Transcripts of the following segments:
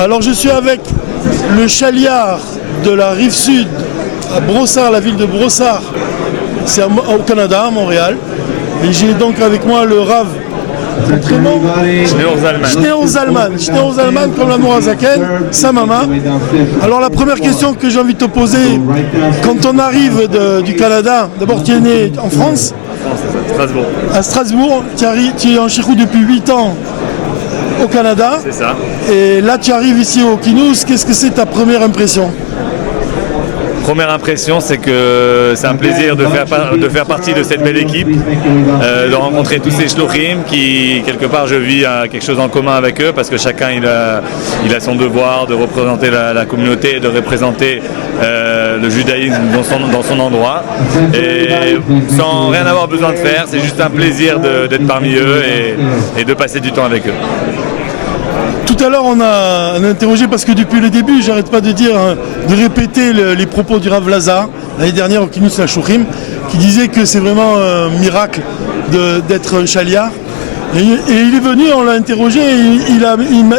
Alors je suis avec le chaliard de la rive sud, à Brossard, la ville de Brossard. C'est au Canada, à Montréal. Et j'ai donc avec moi le Rav. Schneor Zalman, comme l'amour Azaken, sa maman. Alors la première question que j'ai envie de te poser, quand on arrive du Canada, d'abord tu es né en France, Strasbourg. À Strasbourg, tu es en Chirou depuis 8 ans au Canada. C'est ça. Et là tu arrives ici au Kinous, qu'est-ce que c'est ta première impression? Première impression, c'est que c'est un plaisir de faire partie de cette belle équipe, de rencontrer tous ces shlochim qui, quelque part, je vis quelque chose en commun avec eux parce que chacun il a son devoir de représenter la communauté, de représenter le judaïsme dans son endroit. Et sans rien avoir besoin de faire, c'est juste un plaisir d'être parmi eux et de passer du temps avec eux. Tout à l'heure, on a interrogé, parce que depuis le début, j'arrête pas de répéter les propos du Rav Lazar, l'année dernière au Kinous la Shouchim, qui disait que c'est vraiment un miracle d'être chaliard. Et il est venu, on l'a interrogé, et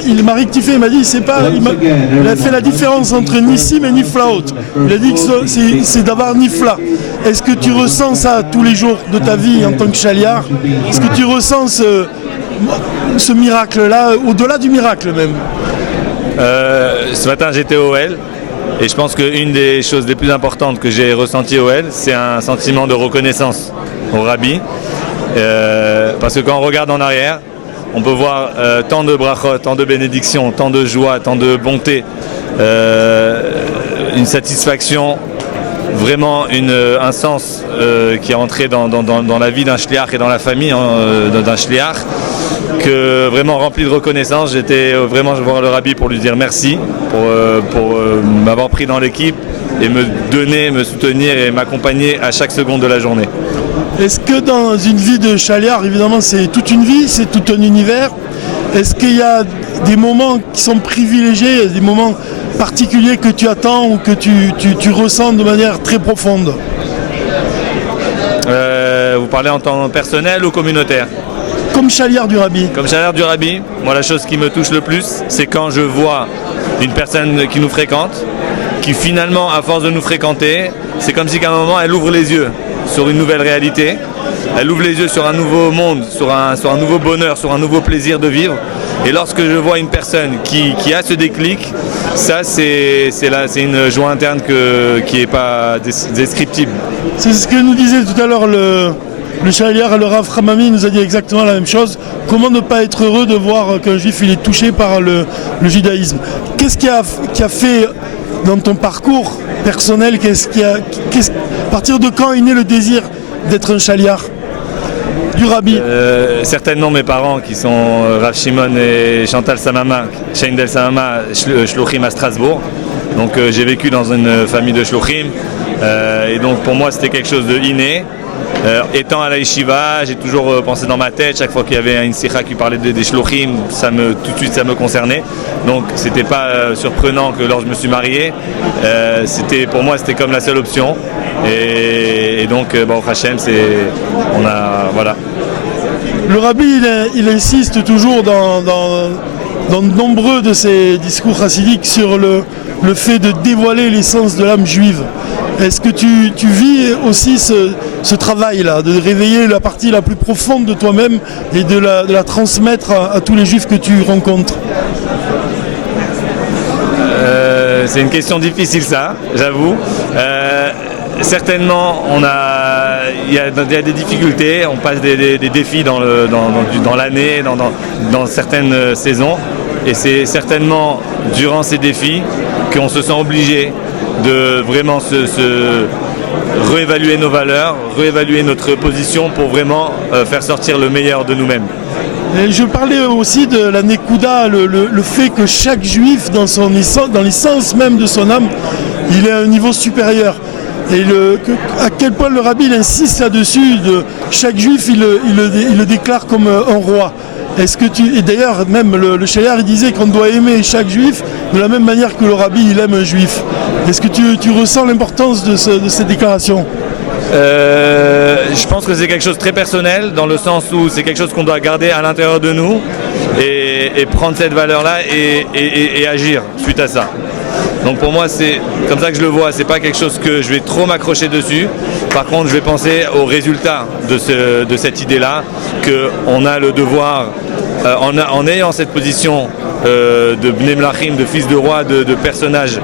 il m'a rectifié, il m'a dit, il a fait la différence entre Nissim et Niflaot. Il a dit que c'est d'avoir Nifla. Est-ce que tu ressens ça tous les jours de ta vie en tant que chaliard? Est-ce que tu ressens ce miracle-là, au-delà du miracle même? Ce matin j'étais au OL et je pense qu'une des choses les plus importantes que j'ai ressenties au OL, c'est un sentiment de reconnaissance au Rabbi. Parce que quand on regarde en arrière, on peut voir tant de brachot, tant de bénédictions, tant de joie, tant de bonté, une satisfaction, vraiment un sens qui est entré dans la vie d'un shliach et dans la famille d'un shliach, que vraiment rempli de reconnaissance. J'étais vraiment voir le Rabbi pour lui dire merci pour m'avoir pris dans l'équipe et me donner, me soutenir et m'accompagner à chaque seconde de la journée. Est-ce que dans une vie de chaliard, évidemment c'est toute une vie, c'est tout un univers, est-ce qu'il y a des moments qui sont privilégiés, des moments particuliers que tu attends ou que tu ressens de manière très profonde? Vous parlez en temps personnel ou communautaire? Comme chaliard du Rabbi. Comme chaliard du Rabbi, moi la chose qui me touche le plus, c'est quand je vois une personne qui nous fréquente, qui finalement, à force de nous fréquenter, c'est comme si qu'à un moment elle ouvre les yeux sur une nouvelle réalité, elle ouvre les yeux sur un nouveau monde, sur un nouveau bonheur, sur un nouveau plaisir de vivre. Et lorsque je vois une personne qui a ce déclic, ça c'est une joie interne qui n'est pas descriptible. C'est ce que nous disait tout à l'heure le chaliard, le Rav Hamami nous a dit exactement la même chose. Comment ne pas être heureux de voir qu'un juif il est touché par le judaïsme? Qu'est-ce qui a fait dans ton parcours personnel, à partir de quand est né le désir d'être un chaliard du Rabbi? Certainement mes parents qui sont Rav Shimon et Chantal Samama, Sheindel Samama, Shlochim à Strasbourg. Donc j'ai vécu dans une famille de Shlochim et donc pour moi c'était quelque chose de inné. Étant à la yeshiva, j'ai toujours pensé dans ma tête, chaque fois qu'il y avait une sikha qui parlait des shlochim, tout de suite ça me concernait. Donc c'était pas surprenant que lorsque je me suis marié, pour moi c'était comme la seule option. Et donc au Hachem, voilà. Le Rabbi il insiste toujours dans de nombreux de ses discours chassidiques sur le fait de dévoiler l'essence de l'âme juive. Est-ce que tu vis aussi ce travail-là, de réveiller la partie la plus profonde de toi-même et de la transmettre à tous les juifs que tu rencontres? C'est une question difficile ça, j'avoue. Certainement, il y a des difficultés, on passe des défis dans l'année, dans certaines saisons. Et c'est certainement durant ces défis qu'on se sent obligé de vraiment se réévaluer nos valeurs, réévaluer notre position pour vraiment faire sortir le meilleur de nous-mêmes. Et je parlais aussi de la Nekuda, le fait que chaque juif, dans l'essence même de son âme, il est à un niveau supérieur. Et à quel point le Rabbi il insiste là-dessus, chaque juif il le déclare comme un roi. Et d'ailleurs même le chaliard il disait qu'on doit aimer chaque juif de la même manière que le Rabbi il aime un juif. Est-ce que tu ressens l'importance de cette déclaration? Je pense que c'est quelque chose de très personnel, dans le sens où c'est quelque chose qu'on doit garder à l'intérieur de nous. Et et prendre cette valeur-là et agir suite à ça. Donc pour moi, c'est comme ça que je le vois. C'est pas quelque chose que je vais trop m'accrocher dessus. Par contre, je vais penser au résultat de cette idée-là, qu'on a le devoir, en ayant cette position de Bnei Melachim, de fils de roi, de personnage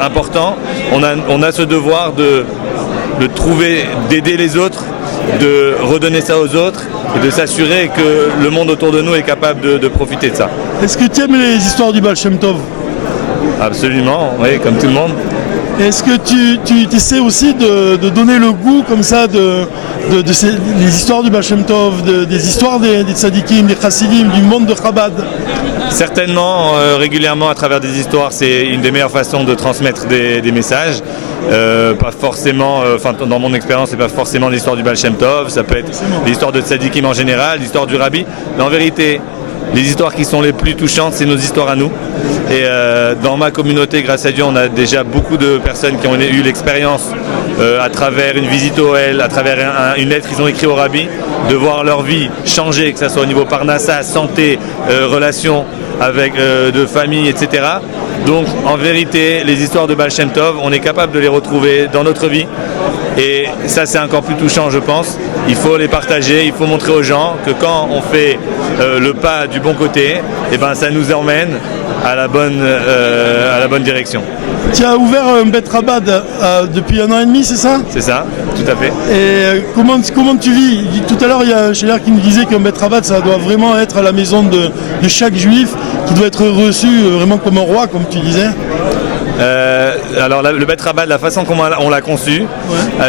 important, on a ce devoir de trouver, d'aider les autres, de redonner ça aux autres et de s'assurer que le monde autour de nous est capable de profiter de ça. Est-ce que tu aimes les histoires du Baal Shem Tov? Absolument, oui, comme tout le monde. Est-ce que tu essaies aussi de donner le goût comme ça les histoires du Baal Shem Tov, des histoires des tzadikim, des chassidim, du monde de Chabad? Certainement, régulièrement à travers des histoires, c'est une des meilleures façons de transmettre des messages. Pas forcément, dans mon expérience, c'est pas forcément l'histoire du Baal Shem Tov, ça peut être l'histoire de tzadikim en général, l'histoire du Rabbi. Mais en vérité, les histoires qui sont les plus touchantes, c'est nos histoires à nous. Et dans ma communauté, grâce à Dieu, on a déjà beaucoup de personnes qui ont eu l'expérience à travers une visite au OL, à travers une lettre qu'ils ont écrite au Rabbi, de voir leur vie changer, que ce soit au niveau parnassa, santé, relations avec de famille, etc. Donc en vérité, les histoires de Baal Shem Tov, on est capable de les retrouver dans notre vie. Et ça, c'est encore plus touchant, je pense. Il faut les partager, il faut montrer aux gens que quand on fait le pas du bon côté, eh ben, ça nous emmène à la bonne direction. Tu as ouvert un Bet Rabad depuis 1 an et demi, c'est ça? C'est ça, tout à fait. Et comment tu vis? Tout à l'heure, il y a un Sheller qui nous disait qu'un Bet Rabad, ça doit vraiment être à la maison de chaque juif, qui doit être reçu vraiment comme un roi, comme tu disais. Alors le Bet Rabad, la façon comment on l'a conçu,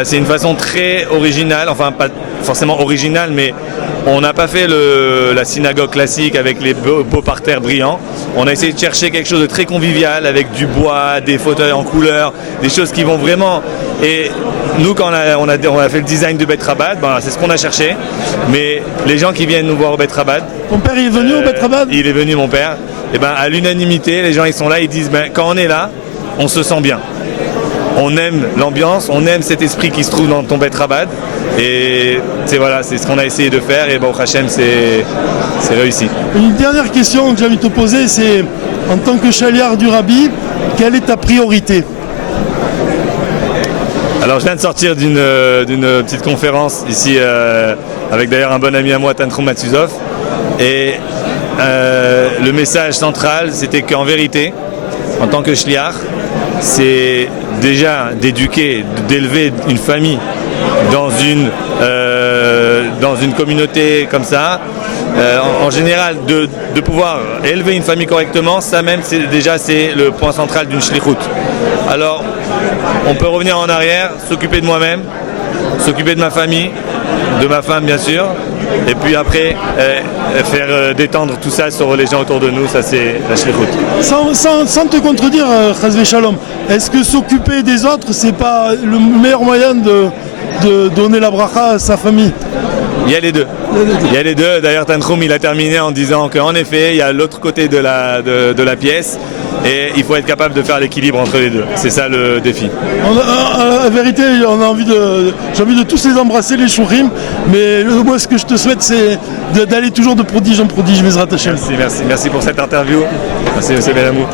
c'est une façon très originale, enfin pas forcément originale, mais on n'a pas fait la synagogue classique avec les beaux parterres brillants. On a essayé de chercher quelque chose de très convivial avec du bois, des fauteuils en couleur, des choses qui vont vraiment... Et nous, quand on a fait le design du Bet Rabad, ben, c'est ce qu'on a cherché. Mais les gens qui viennent nous voir au Bet Rabad... Ton père est venu au Bet Rabad? Il est venu, mon père. Et ben, à l'unanimité, les gens ils sont là, ils disent quand on est là, on se sent bien. On aime l'ambiance, on aime cet esprit qui se trouve dans ton Bet Rabad. Et c'est ce qu'on a essayé de faire et Baruch Hashem, c'est réussi. Une dernière question que j'ai envie de te poser, c'est en tant que chaliard du Rabbi, quelle est ta priorité? Alors je viens de sortir d'une petite conférence ici avec d'ailleurs un bon ami à moi, Tantrum Matsuzov. Et le message central, c'était qu'en vérité, en tant que shliach, c'est déjà d'éduquer, d'élever une famille dans une communauté comme ça. En général, de pouvoir élever une famille correctement, ça même, c'est le point central d'une shlichut. Alors, on peut revenir en arrière, s'occuper de moi-même, s'occuper de ma famille, de ma femme bien sûr, et puis après faire détendre tout ça sur les gens autour de nous, ça c'est la shlichut. Sans te contredire, Chas Veshalom, est-ce que s'occuper des autres, c'est pas le meilleur moyen de donner la bracha à sa famille? Il y a les deux. Il y a les deux. D'ailleurs, Tantrum, il a terminé en disant qu'en effet, il y a l'autre côté de la pièce et il faut être capable de faire l'équilibre entre les deux. C'est ça le défi. En vérité, j'ai envie de tous les embrasser, les chourim, mais moi, ce que je te souhaite, c'est d'aller toujours de prodige en prodige, Bezrat Hashem. Merci pour cette interview. Merci, M. Benamou.